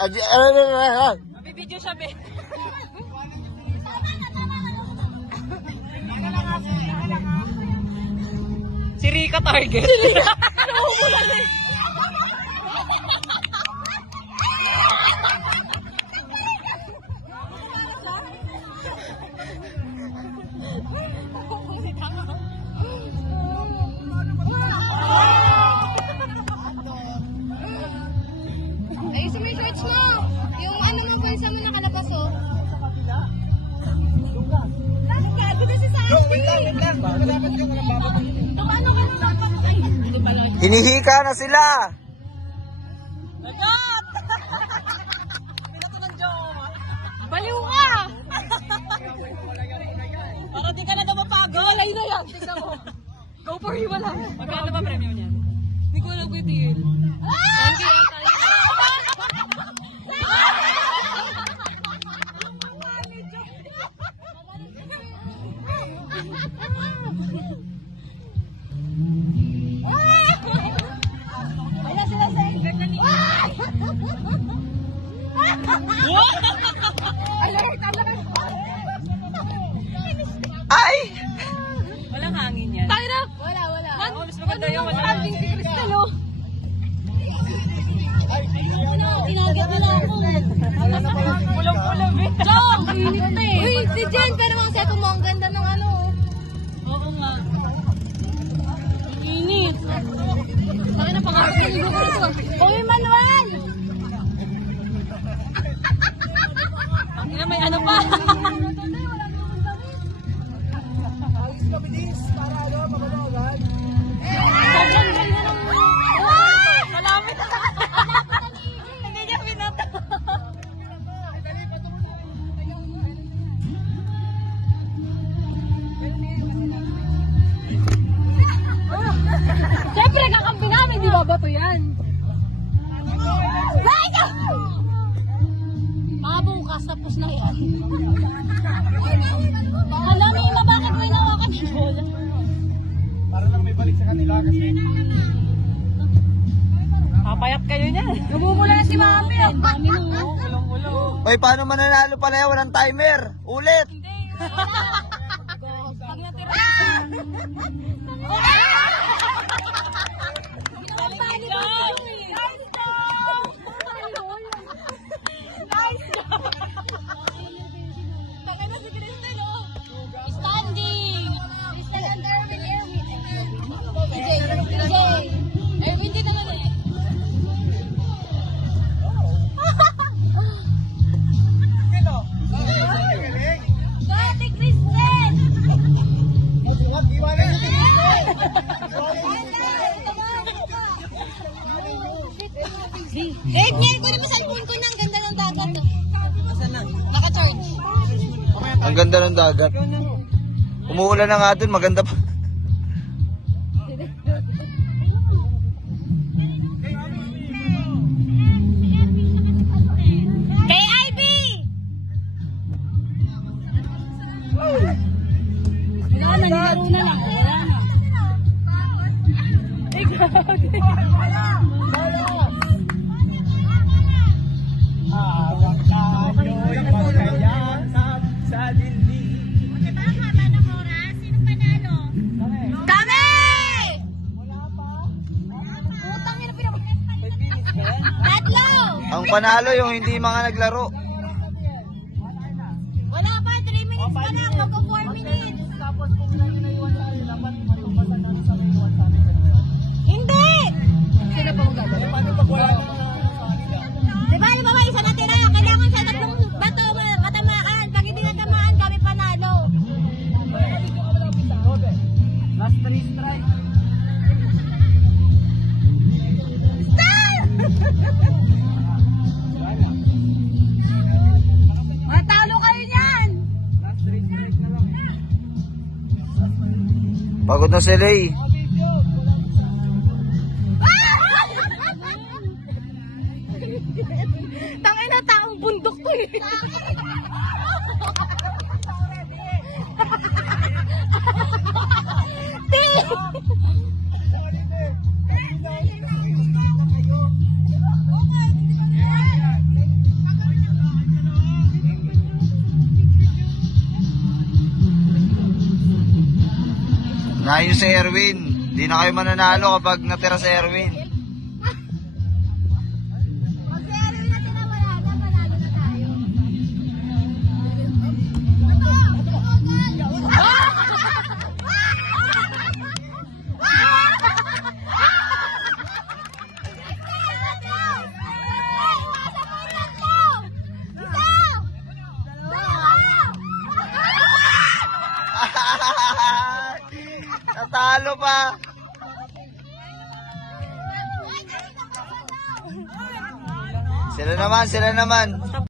Mabibidyo siya, be. Si Rika target. Si Rika. Ay, isa mo yung shorts mo. Yung ano mo, bansa mo nakalabas, oh. Gago na si Sandy. Wait lang. Dapat yung bababa. Tumano ka na dapat. Ay, hindi pala. Hinihika na sila. Lagot! Pinato ng jowa. Baliw ka! Para di ka na daw mapagod. Malay na yan. Tignan mo. Go for you, wala. Magkano ba premium niyan? Hindi ko alam kung deal. Sandy, ata yun. Wala sila sa expert na niya. Alert! Ay! Walang hangin yan. Tayo na! Wala. Oh, mas maganda yung wala. Maraming kristal, oh. Tinagat nila ako. Pulang-pulang, eh. Jong! Init na eh. Uy, si Jen, pero mga seto mo, ang ganda ng ano. Oo nga. Init. Bakit na pangarapin ko na to? Uy, Manuel! Ang ina, may ano pa. Sobrang ganda ng... Malamit. Hindi niya pinato. Siyempre, kakampi namin, di ba bato yan? Lego! Bukas, tapos na yan. Alam mo na bakit may nawakan yung bola? Para lang may balik sa kanila kasi. Papayat kayo niya. Namumula na si Mami. Ang dami nung... Ulong-ulong. Hoy, paano mananalo pala yan? Walang timer. Ulit. Pag natira standing! Crystal and Erwin. Erwin din naman eh. Dati Kristen! Dave, ngayon ko naman sa phone ko na ang ganda ng dagat. Naka-charge. Ang ganda ng dagat. Umuulan na nga dun, maganda pa. Kay Ivy! Wala na, nilaro na lang. Wala na. Kami! Putang ina, Tatlo! Ang panalo yung hindi mga naglaro. Wala pa, 3 minutes pa lang. Mag-4 minutes. Hindi! Sino pa magagawa? Diba, isa natira. Kailangan sa tatlong bato katamaan. Pag hindi natamaan, kami panalo. Last 3 strike. Matalo kayo niyan! Pagod na si Lay. Tangina, taong bundok to eh. Nayo si Erwin. Di na kayo mananalo kapag natira si Erwin. Pag si Erwin na tinawala na, panalo na tayo. Natalo pa. Sila naman.